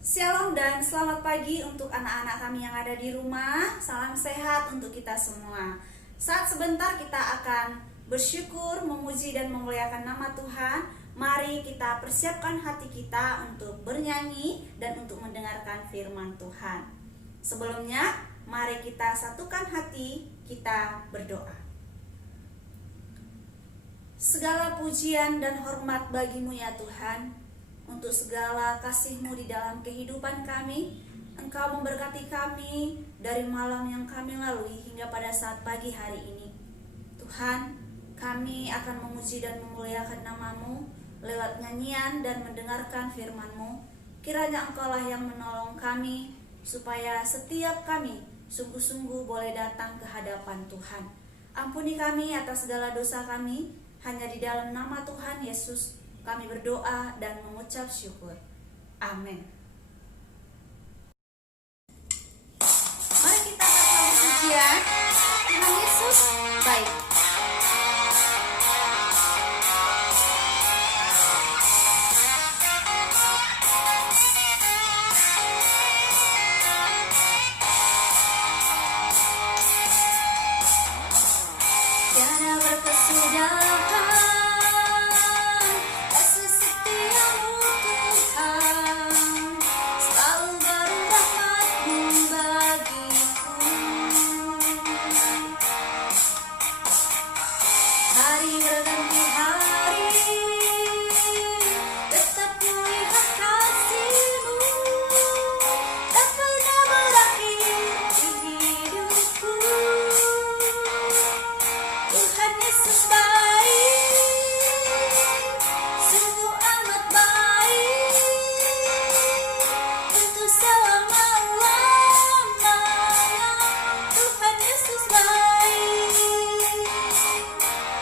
Shalom dan selamat pagi untuk anak-anak kami yang ada di rumah. Salam sehat untuk kita semua. Saat sebentar kita akan bersyukur, memuji dan memuliakan nama Tuhan. Mari kita persiapkan hati kita untuk bernyanyi dan untuk mendengarkan firman Tuhan. Sebelumnya, mari kita satukan hati, kita berdoa. Segala pujian dan hormat bagimu ya Tuhan, untuk segala kasih-Mu di dalam kehidupan kami. Engkau memberkati kami dari malam yang kami lalui hingga pada saat pagi hari ini. Tuhan, kami akan memuji dan memuliakan nama-Mu lewat nyanyian dan mendengarkan firman-Mu. Kiranya Engkaulah yang menolong kami supaya setiap kami sungguh-sungguh boleh datang ke hadapan Tuhan. Ampuni kami atas segala dosa kami, hanya di dalam nama Tuhan Yesus kami berdoa dan mengucap syukur. Amin. Mari kita bersama pujian. Tuhan Yesus baik. Tiada berkesudahan kasih setiamu Tuhan, selalu baru rahmat-Mu bagiku. Hari berganti hari, tetap kulihat kasih-Mu, tak pernah berakhir di hidupku. Tuhan Yesus baik, sungguh amat baik, untuk selama-lamanya. Tuhan Yesus baik,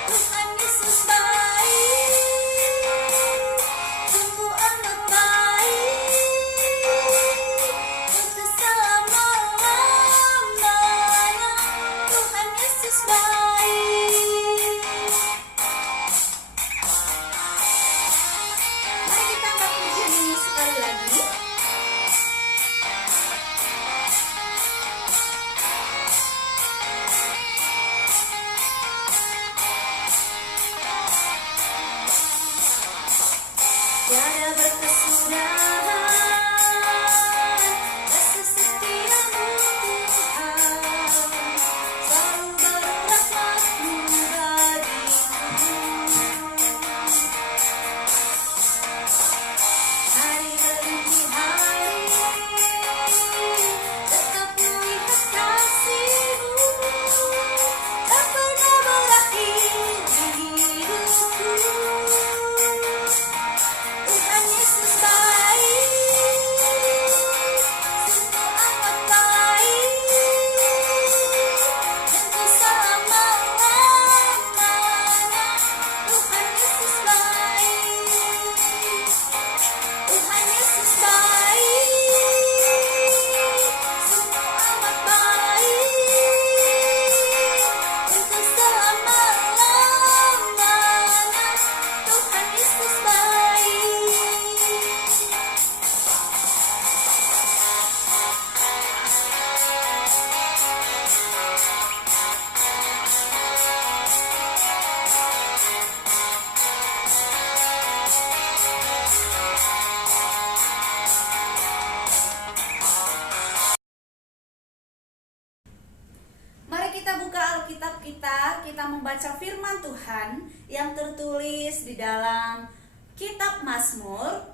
Tuhan Yesus baik, sungguh amat baik, untuk selama-lamanya. Tuhan Yesus baik. Mari kita angkat pujian ini sekali lagi. Tiada berkesudahan kasih setiamu Tuhan, selalu baru rahmat-Mu bagiku. Hari berganti hari, tetap kulihat kasih-Mu, tak pernah berakhir di hidupku. Tuhan Yesus baik, sungguh amat baik, untuk selama-lamanya. Tuhan Yesus baik, Tuhan Yesus baik, sungguh amat baik, untuk selama-lamanya. Tuhan Yesus baik. Mari kita buka Alkitab kita membaca firman Tuhan yang tertulis di dalam Kitab Mazmur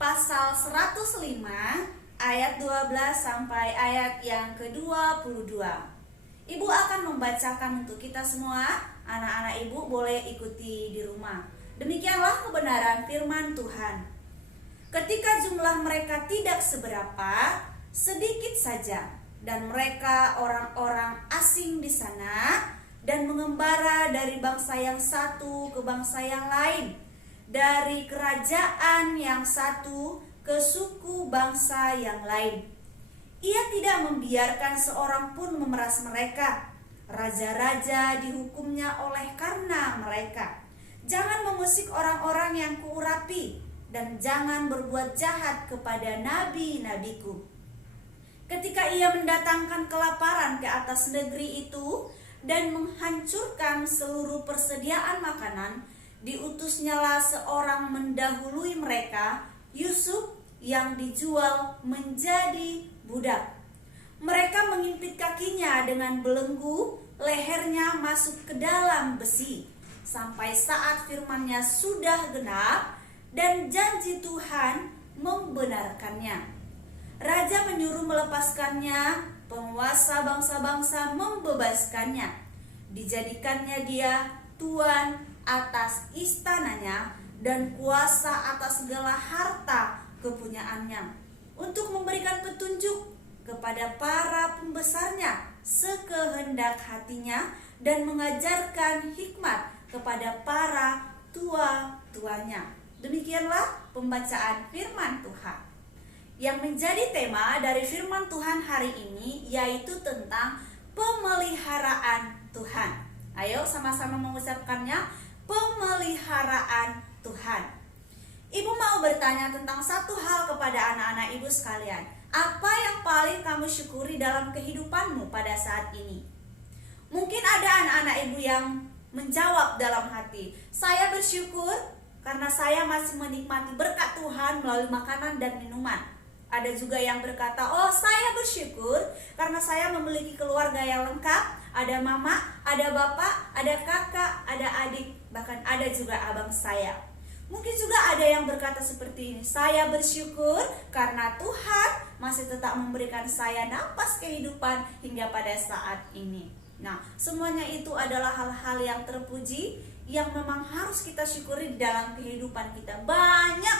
pasal 105 ayat 12 sampai ayat yang ke-22. Ibu akan membacakan untuk kita semua. Anak-anak ibu boleh ikuti di rumah. Demikianlah kebenaran firman Tuhan. Ketika jumlah mereka tidak seberapa, sedikit saja, dan mereka orang-orang asing di sana, dan mengembara dari bangsa yang satu ke bangsa yang lain, dari kerajaan yang satu ke suku bangsa yang lain. Ia tidak membiarkan seorang pun memeras mereka. Raja-raja dihukumnya oleh karena mereka. Jangan mengusik orang-orang yang kuurapi, dan jangan berbuat jahat kepada nabi-nabiku. Ketika ia mendatangkan kelaparan ke atas negeri itu dan menghancurkan seluruh persediaan makanan, diutusnyalah seorang mendahului mereka, Yusuf yang dijual menjadi budak. Mereka mengimpit kakinya dengan belenggu, lehernya masuk ke dalam besi, sampai saat firman-Nya sudah genap dan janji Tuhan membenarkannya. Raja menyuruh melepaskannya, penguasa bangsa-bangsa membebaskannya. Dijadikannya dia tuan atas istananya dan kuasa atas segala harta kepunyaannya, untuk memberikan petunjuk kepada para pembesarnya sekehendak hatinya dan mengajarkan hikmat kepada para tua-tuanya. Demikianlah pembacaan firman Tuhan. Yang menjadi tema dari firman Tuhan hari ini yaitu tentang pemeliharaan Tuhan. Ayo sama-sama mengucapkannya, pemeliharaan Tuhan. Ibu mau bertanya tentang satu hal kepada anak-anak ibu sekalian. Apa yang paling kamu syukuri dalam kehidupanmu pada saat ini? Mungkin ada anak-anak ibu yang menjawab dalam hati, saya bersyukur karena saya masih menikmati berkat Tuhan melalui makanan dan minuman. Ada juga yang berkata, oh saya bersyukur karena saya memiliki keluarga yang lengkap. Ada mama, ada bapak, ada kakak, ada adik, bahkan ada juga abang saya. Mungkin juga ada yang berkata seperti ini, saya bersyukur karena Tuhan masih tetap memberikan saya napas kehidupan hingga pada saat ini. Nah, semuanya itu adalah hal-hal yang terpuji yang memang harus kita syukuri di dalam kehidupan kita. Banyak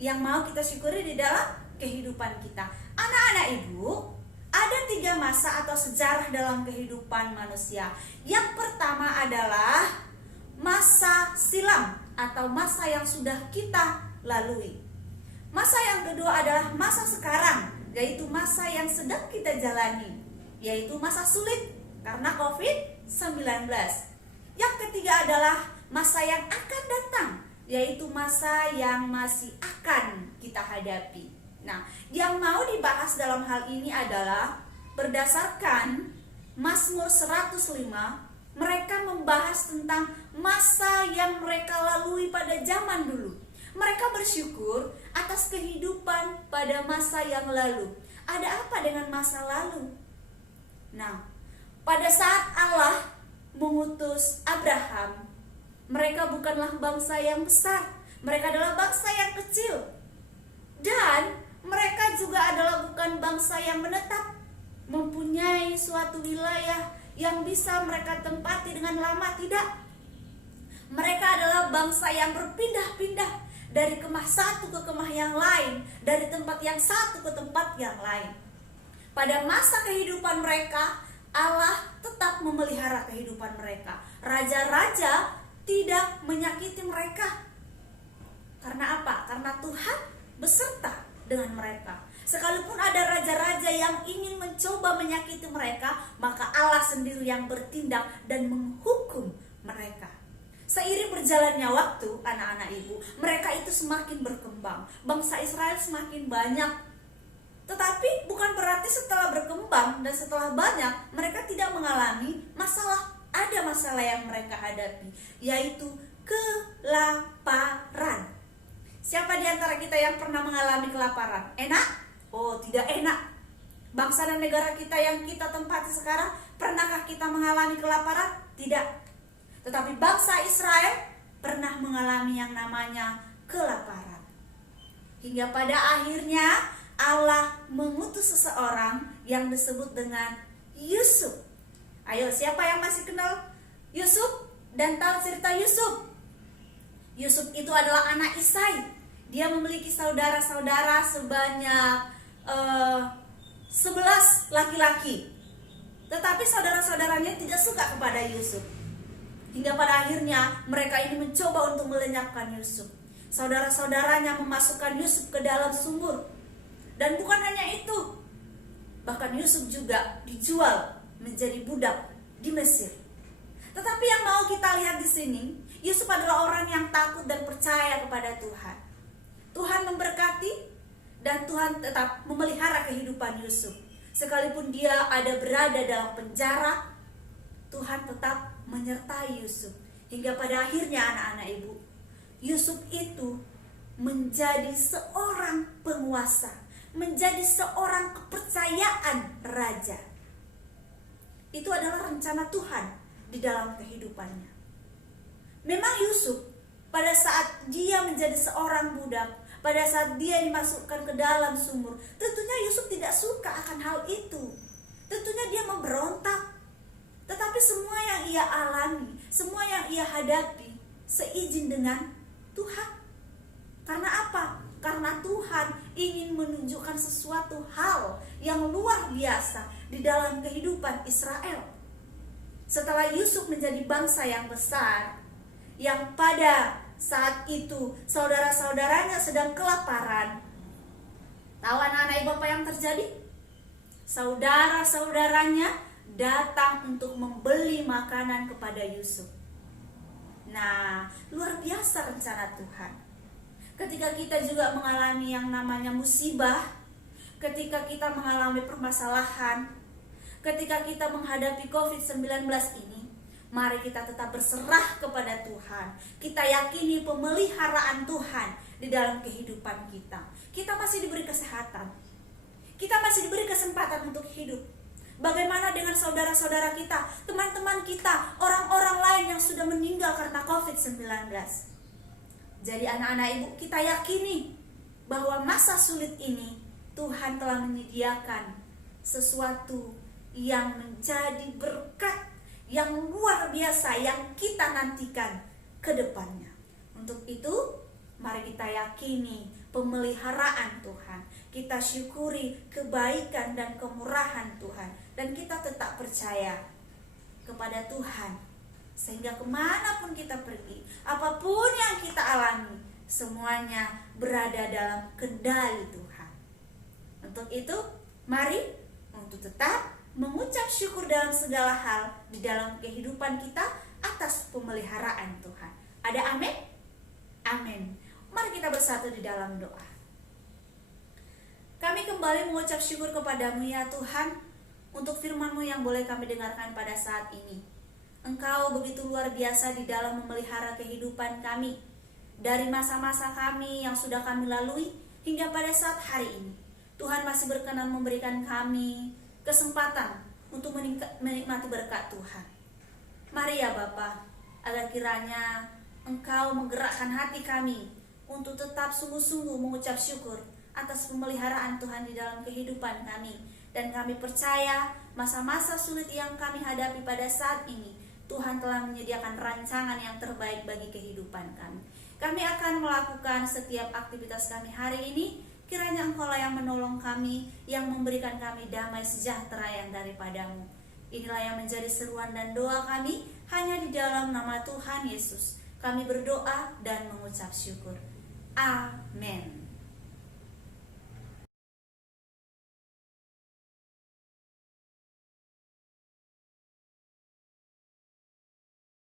yang mau kita syukuri di dalam kehidupan kita. Anak-anak ibu, ada 3 masa atau sejarah dalam kehidupan manusia. Yang pertama adalah masa silam atau masa yang sudah kita lalui. Masa yang kedua adalah masa sekarang, yaitu masa yang sedang kita jalani, yaitu masa sulit karena COVID-19. Yang ketiga adalah masa yang akan datang, yaitu masa yang masih akan kita hadapi. Nah, yang mau dibahas dalam hal ini adalah berdasarkan Mazmur 105, mereka membahas tentang masa yang mereka lalui pada zaman dulu. Mereka bersyukur atas kehidupan pada masa yang lalu. Ada apa dengan masa lalu? Nah, pada saat Allah mengutus Abraham, mereka bukanlah bangsa yang besar, mereka adalah bangsa yang kecil. Dan mereka juga adalah bukan bangsa yang menetap, mempunyai suatu wilayah yang bisa mereka tempati dengan lama, tidak. Mereka adalah bangsa yang berpindah-pindah dari kemah satu ke kemah yang lain, dari tempat yang satu ke tempat yang lain. Pada masa kehidupan mereka, Allah tetap memelihara kehidupan mereka. Raja-raja tidak menyakiti mereka. Karena apa? Karena Tuhan beserta dengan mereka. Sekalipun ada raja-raja yang ingin mencoba menyakiti mereka, maka Allah sendiri yang bertindak dan menghukum mereka. Seiring berjalannya waktu, anak-anak ibu, mereka itu semakin berkembang. Bangsa Israel semakin banyak. Tetapi bukan berarti setelah berkembang dan setelah banyak, mereka tidak mengalami masalah. Ada masalah yang mereka hadapi, yaitu kelaparan. Siapa di antara kita yang pernah mengalami kelaparan? Enak? Oh, tidak enak. Bangsa dan negara kita yang kita tempati sekarang, pernahkah kita mengalami kelaparan? Tidak. Tetapi bangsa Israel pernah mengalami yang namanya kelaparan. Hingga pada akhirnya Allah mengutus seseorang yang disebut dengan Yusuf. Ayo, siapa yang masih kenal Yusuf dan tahu cerita Yusuf? Yusuf itu adalah anak Isai. Dia memiliki saudara-saudara sebanyak 11 laki-laki. Tetapi saudara-saudaranya tidak suka kepada Yusuf. Hingga pada akhirnya mereka ini mencoba untuk melenyapkan Yusuf. Saudara-saudaranya memasukkan Yusuf ke dalam sumur. Dan bukan hanya itu, bahkan Yusuf juga dijual menjadi budak di Mesir. Tetapi yang mau kita lihat di sini, Yusuf adalah orang yang takut dan percaya kepada Tuhan. Tuhan memberkati dan Tuhan tetap memelihara kehidupan Yusuf. Sekalipun dia ada berada dalam penjara, Tuhan tetap menyertai Yusuf. Hingga pada akhirnya anak-anak ibu, Yusuf itu menjadi seorang penguasa, menjadi seorang kepercayaan raja. Itu adalah rencana Tuhan di dalam kehidupannya. Memang Yusuf pada saat dia menjadi seorang budak, pada saat dia dimasukkan ke dalam sumur, tentunya Yusuf tidak suka akan hal itu. Tentunya dia memberontak. Tetapi semua yang ia alami, semua yang ia hadapi, seizin dengan Tuhan. Karena apa? Karena Tuhan ingin menunjukkan sesuatu hal yang luar biasa di dalam kehidupan Israel. Setelah Yusuf menjadi bangsa yang besar, yang pada saat itu saudara-saudaranya sedang kelaparan, tahu anak-anak ibu apa yang terjadi? Saudara-saudaranya datang untuk membeli makanan kepada Yusuf. Nah, luar biasa rencana Tuhan. Ketika kita juga mengalami yang namanya musibah, ketika kita mengalami permasalahan, ketika kita menghadapi COVID-19 ini, mari kita tetap berserah kepada Tuhan. Kita yakini pemeliharaan Tuhan di dalam kehidupan kita. Kita masih diberi kesehatan. Kita masih diberi kesempatan untuk hidup. Bagaimana dengan saudara-saudara kita, teman-teman kita, orang-orang lain yang sudah meninggal karena COVID-19? Jadi anak-anak ibu, kita yakini bahwa masa sulit ini Tuhan telah menyediakan sesuatu yang menjadi berkat yang luar biasa yang kita nantikan ke depannya. Untuk itu, mari kita yakini pemeliharaan Tuhan. Kita syukuri kebaikan dan kemurahan Tuhan. Dan kita tetap percaya kepada Tuhan. Sehingga kemanapun kita pergi, apapun yang kita alami, semuanya berada dalam kendali Tuhan. Untuk itu, mari untuk tetap mengucap syukur dalam segala hal di dalam kehidupan kita atas pemeliharaan Tuhan. Ada amin? Amin. Mari kita bersatu di dalam doa. Kami kembali mengucap syukur kepadamu ya Tuhan, untuk firman-Mu yang boleh kami dengarkan pada saat ini. Engkau begitu luar biasa di dalam memelihara kehidupan kami, dari masa-masa kami yang sudah kami lalui hingga pada saat hari ini. Tuhan masih berkenan memberikan kami kesempatan untuk menikmati berkat Tuhan. Mari ya Bapa, agar kiranya Engkau menggerakkan hati kami untuk tetap sungguh-sungguh mengucap syukur atas pemeliharaan Tuhan di dalam kehidupan kami. Dan kami percaya masa-masa sulit yang kami hadapi pada saat ini, Tuhan telah menyediakan rancangan yang terbaik bagi kehidupan kami. Kami akan melakukan setiap aktivitas kami hari ini. Kiranya Engkau-lah yang menolong kami, yang memberikan kami damai sejahtera yang daripada-Mu. Inilah yang menjadi seruan dan doa kami, hanya di dalam nama Tuhan Yesus. Kami berdoa dan mengucap syukur. Amin.